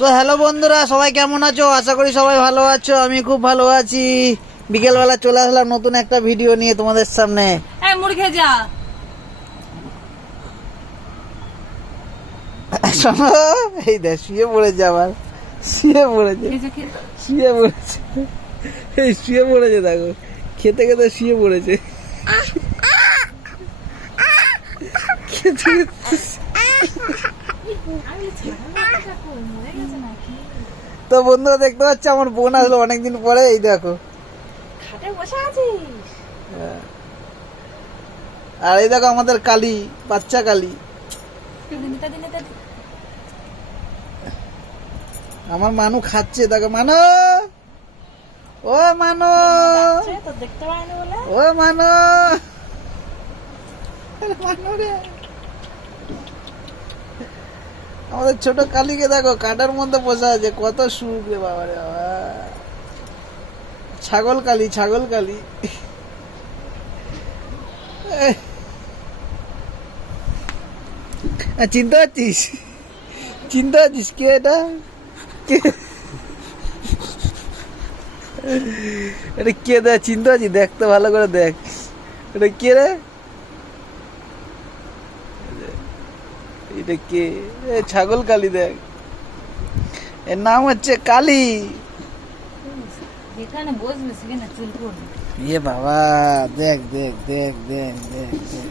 So hello বন্ধুরা, সবাই কেমন আছো? আশা করি সবাই ভালো আছো। আমি খুব ভালো আছি। বিকেলবেলা চলে আসলাম নতুন একটা ভিডিও নিয়ে তোমাদের সামনে। মুড়ি খেয়ে যা। শোনো, এই দেখ শুয়ে পড়েছে, আবার শুয়ে পড়েছে, শুয়ে পড়েছে, এই শুয়ে পড়েছে, দেখো খেতে খেতে শুয়ে পড়েছে। তো বন্ধুরা দেখতে পাচ্ছ, আমার বোন আসলো অনেকদিন পরে। এই দেখো আর এই দেখো আমাদের কালী, বাচ্চা কালী। আমার মানু খাচ্ছে, দেখো মানু, ও মানু, ও মানু, মানু রে। আমাদের ছোট কালীকে দেখো কাটার মধ্যে বসে আছে, কত সুখ রে বাবা রে বাবা। ছাগল কালী, ছাগল কালী। চিন্তা পাচ্ছিস, চিন্তা পাচ্ছিস কে এটা? এটা কে দেখ, চিন্তা পাচ্ছিস? দেখতে ভালো করে দেখ, এটা কে রে? এটা কে? ছাগল কালী, দেখ এর নাম হচ্ছে কালী। এ বাবা, দেখ দেখ দেখ দেখ দেখ দেখ।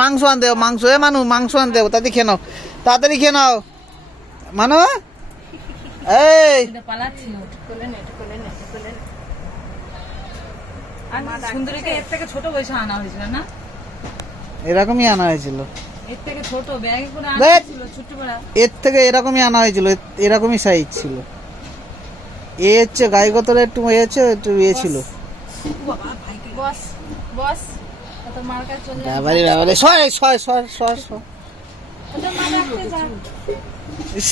মাংস আনতে, মাংস। এ মানু, মাংস আনতে, তাড়াতাড়ি খেয়ে নাও, তাড়াতাড়ি খেয়ে নাও মানু। এই সুন্দরীকে এর থেকে ছোট বয়সে আনা হয়েছিল না? এরকমই আনা হয়েছিল, এর থেকে ছোট ব্যাগে করে আনা দেখ, হয়েছিল, ছোটবেলা। এর থেকে এরকমই আনা হয়েছিল, এরকমই সাইজ ছিল। এ হচ্ছে গায়ে গতরে একটু এ হচ্ছে, একটু ইয়ে ছিল। বস বস, তোর মার কাছে চলে যা। বাবারে বাবারে, সর সর সর সর সর। তোর মা ডাকতে যা, ইস,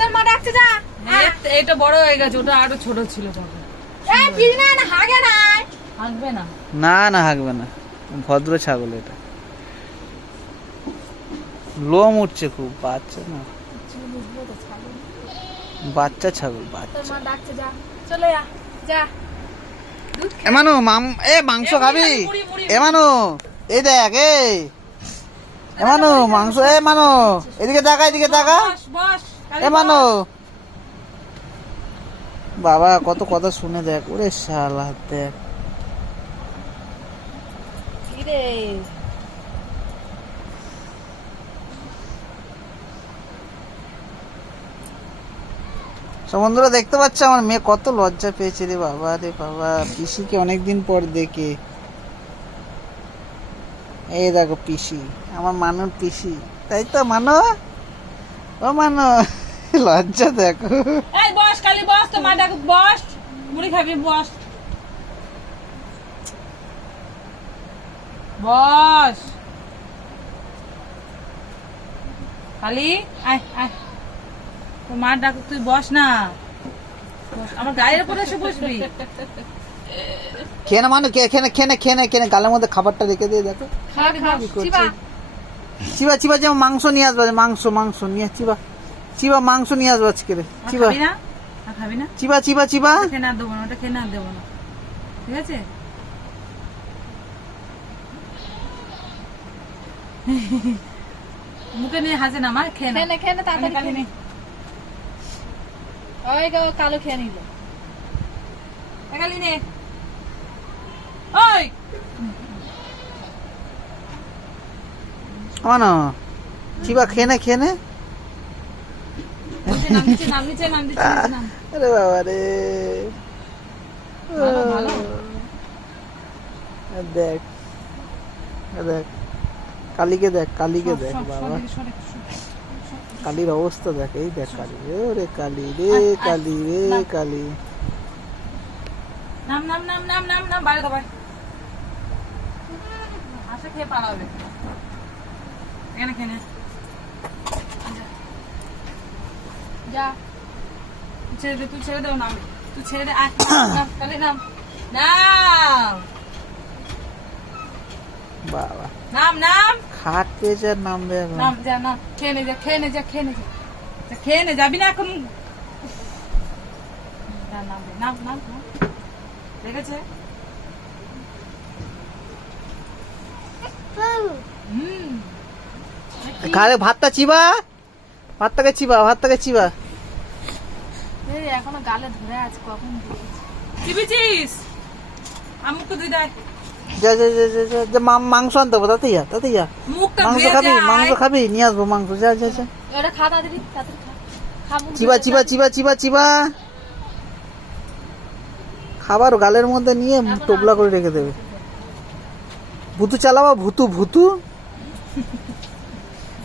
তোর মা ডাকতে যা। এটা বড় হয়ে গেছে, ওটা আরো ছোট ছিল তখন। এই বিনা না হাগে না, হাগবে না, না না হাঁকবে না, ভদ্র ছাগল এটা। লোম উঠছে খুব, বাচ্চা না, বাচ্চা ছাগল, তোর বাচ্চা। মা ডাকতে যা, চলে যা যা। এমানো এ মাংস খাবি? এমানো এই দেখ, এমানো মাংস, এমানো এদিকে তাকা, এদিকে তাকা, বস বস, এমানো। বাবা কত কথা শুনে, দেখ ওরে শালা, দেখ কি রে। বন্ধুরা দেখতে পাচ্ছ, আমার মেয়ে কত লজ্জা পেয়েছে রে বাবা রে বাবা, পিসিকে অনেকদিন পর দেখে। এই দেখো পিসি, আমার মানুর পিসি, তাই তো মানো? ও মানো, লজ্জা দেখো। এই বস কালি, বস, তো মা ডাক, বস, মুড়ি খাবি, বস বস। কালি আয় আয়, তোর মা ডাক, তুই বস না, বস, আমার গায়ের উপরে এসে বসবি। খেয়ে না মানু, খেয়ে খেয়ে গালের মধ্যে খাবারটা রেখে দিয়ে, দেখো খা খা, চিবা চিবা চিবা, যেমন মাংস নিয়ে আসবে, মাংস মাংস নিয়ে চিবা চিবা, মাংস নিয়ে আসবো আজকে রে। চিবা খাবি না, খাবি না, চিবা চিবা চিবা। খেয়ে না দেবো না, ওটা খেয়ে না দেবো না, ঠিক আছে? মুখে নিয়ে হাসে না, মা খেয়ে না, খেয়ে না, তাড়াতাড়ি নে। ওই গো কালো খেয়ে নিল, কালি নে। ওই মানো চিবা, খেয়ে নে। নাম দিচ্ছে, নাম দিচ্ছে, নাম দিচ্ছে, নাম। আরে বাবা রে, ভালো ভালো। দেখ দেখ কালীকে, দেখ কালীকে, দেখ বাবা, কালীর অবস্থা দেখ, এই দেখ কালী রে, কালী রে, কালী রে, কালী। নাম নাম নাম নাম নাম নাম, বাইরে দাও, হাসে খেয়ে পালাবে, এখানে খেয়ে নে। যা, ছেড়ে দে, তুই ছেড়ে দেও, নাম তুই ছেড়ে দে, কালি নাম নাম বাবা নাম নাম। খাট পেয়েছে আর নামবে এখন। নাম যা না, খেয়ে নে যা, খেয়ে নে যা, খেয়ে নে যা, যা, খেয়ে নে, যাবি না এখন? যা, নাম নাম নাম নাম। দেখেছে? হুম। খালে ভাতটা চিবা, ভাতটাকে চিবা, ভাতটাকে চিবা। এই এখনো গালে ধরে আছে, কখন দিয়েছি? চিবিছিস? আমুকটা দুই দেয়। যা যা যা যা যা, যা, মাংস আনতে হবে, তাতে যা, তাতে যা। মুখটা মাংস ধুয়ে খাবি, যা, মাংস আয়। খাবি, নিয়ে আসবো মাংস, যা যা যা। এটা খা তাড়াতাড়ি, তাড়াতাড়ি খা। খা, মুখ চিবা ধুয়ে চিবা যা। Chiba Chiba Chiba. খাবার গালের মধ্যে নিয়ে টোপলা করে রেখে দেবে। ভুতু চালাবা, ভুতু ভুতু।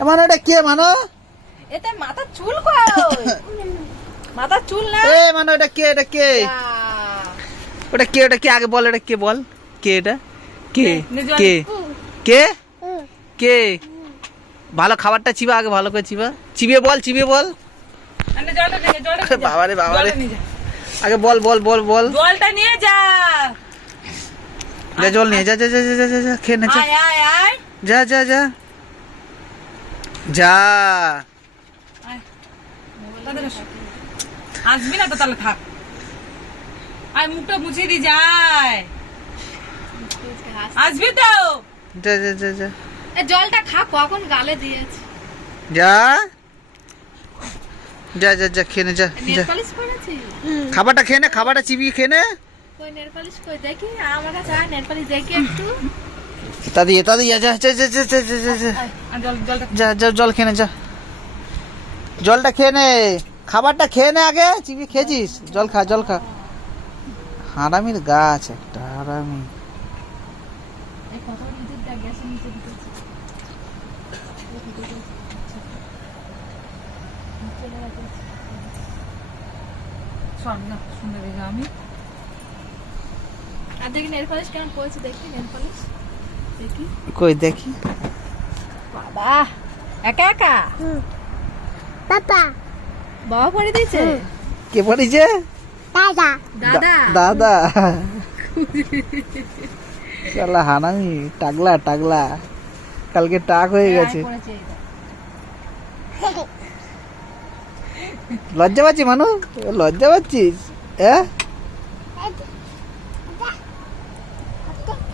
মানে এটা কে মানো? এতে মাথার চুল কই? মাথার চুল না? এ মানে এটা কে, এটা কে? ওটা কে, ওটা কে? আগে বল, এটা কে বল? কে এটা? কে কে কে কে? ভালো খাবারটা চিবা, আগে ভালো করে চিবা, চিবিয়ে বল, চিবিয়ে বল। আরে জলটা নিয়ে যা, জলটা নিয়ে যা। বাবারে বাবারে, জলটা নিয়ে যা। আগে বল বল বল বল। জলটা নিয়ে যা। যা জল নিয়ে যা যা যা যা যা, যা খেয়ে নে, যা আয় আয় আয়। যা যা যা যা। আয়। তাড়াতাড়ি এসো। আসবি না তো তাহলে থাক। আয়, মুখটা মুছিয়ে দি, যায়। আসবি তো? যা যা যা যা জলটা খা, কখন গালে দিয়েছি। যা যা যা যা খেয়ে নে, যা যা। নেল পালিশ করেছি? খাবারটা খেয়ে নে, খাবারটা চিবিয়ে খেয়ে নে। কই নেল পালিশ কই দেখি, আমার কাছে আয়, নেল পালিশ দেখি একটু। তাদি তাদি যা যা যা যা যা যা যা যা যা। আয়, আর জলটা যা যা জল খেয়ে নে, যা জলটা খেয়ে নে, খাবারটা খেয়ে নে আগে, চিবিয়ে খেয়েছিস, জল খা, জল খা। হারামির গাছ একটা, হারামি। এই কত লিটার দা গ্যাসের নিচে দিতেছি। শোন না, শুনে দেখি আমি। আর দেখি নেল পালিশ কেমন পড়েছে, দেখি নেল পালিশ দেখি। কই দেখি। বাবা একা একা পাপা বাবা পড়ে দিয়েছে। কে পড়েছে? দাদা দাদা দাদা। শালা হারামি, টাগলা টাগলা, কালকে টাক হয়ে গেছে। পড়েছে এইটা। লজ্জা পাচ্ছি মানু, লজ্জা পাচ্ছিস? হ্যাঁ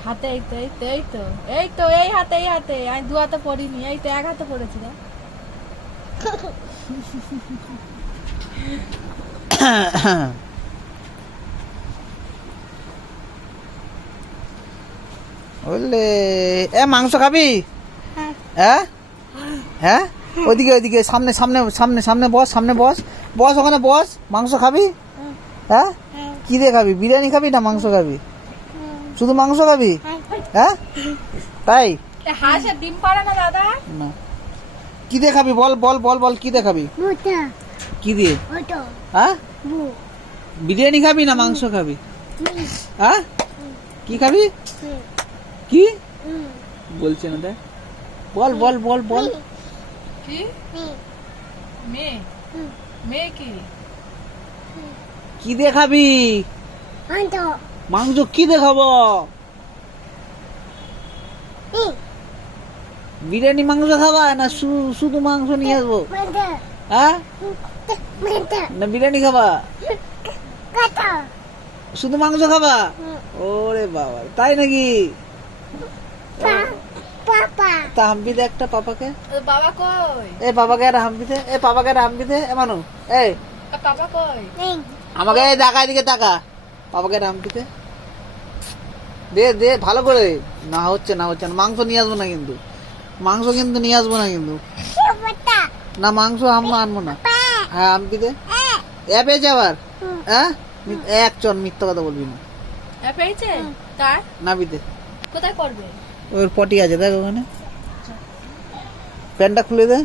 হাতে এই তো এই তো এই তো এই তো এই হাতে, এই হাতে আমি দু হাতে পড়িনি, এই তো এক হাতে পড়েছি রে। বললে এ মাংস খাবি? হ্যাঁ হ্যাঁ, ওইদিকে ওইদিকে, সামনে সামনে সামনে সামনে বস, সামনে বস, বস ওখানে বস। মাংস খাবি? হ্যাঁ, কি দিয়ে খাবি? বিরিয়ানি খাবি না মাংস খাবি? শুধু মাংস খাবি? হ্যাঁ তাই হাঁসের ডিম পাড়ে না দাদা? না, কি দিয়ে খাবি বল বল বল বল, কি দিয়ে খাবি? মোটা কি দিয়ে? ওটো হ্যাঁ, বু বিরিয়ানি খাবি না মাংস খাবি? হ্যাঁ, কি খাবি? কি বলছে না? দেখ বল বল বল বল। কি মেয়ে? মেয়ে কি? কি দিয়ে খাবি? আন্টো মাংস কি দিয়ে খাবো? বিরিয়ানি মাংস খাবা না শুধু মাংস নিয়ে আসবো? মোটা হ্যাঁ, মোটা না বিরিয়ানি খাবা? কাটা শুধু মাংস খাবা? ওরে বাবা, তাই নাকি? পাপা তা হাম্পি দে একটা পাপাকে। বাবা কই? এ পাপাকে একটা হাম্পি দে, এ পাপাকে একটা হাম্পি দে। এ মানু, এই বাবা কই? নেই আমাকে এই টাকা, এদিকে টাকা, পাপাকে একটা হাম্পি দে, দে দে ভালো করে। না হচ্ছে না, হচ্ছে না, মাংস নিয়ে আসবো না কিন্তু, মাংস কিন্তু নিয়ে আসবো না কিন্তু, মোটা না মাংস আমরা আনবো না। হ্যাঁ হাম্পি দে। এ পেয়েছে আবার? হ্যাঁ, এক চন মিথ্যা কথা বলবি না। পেয়েছে কার? নাবি দে, কোথায় করবে? ওর পটি আছে দেখ ওখানে, প্যান্টটা খুলে দে।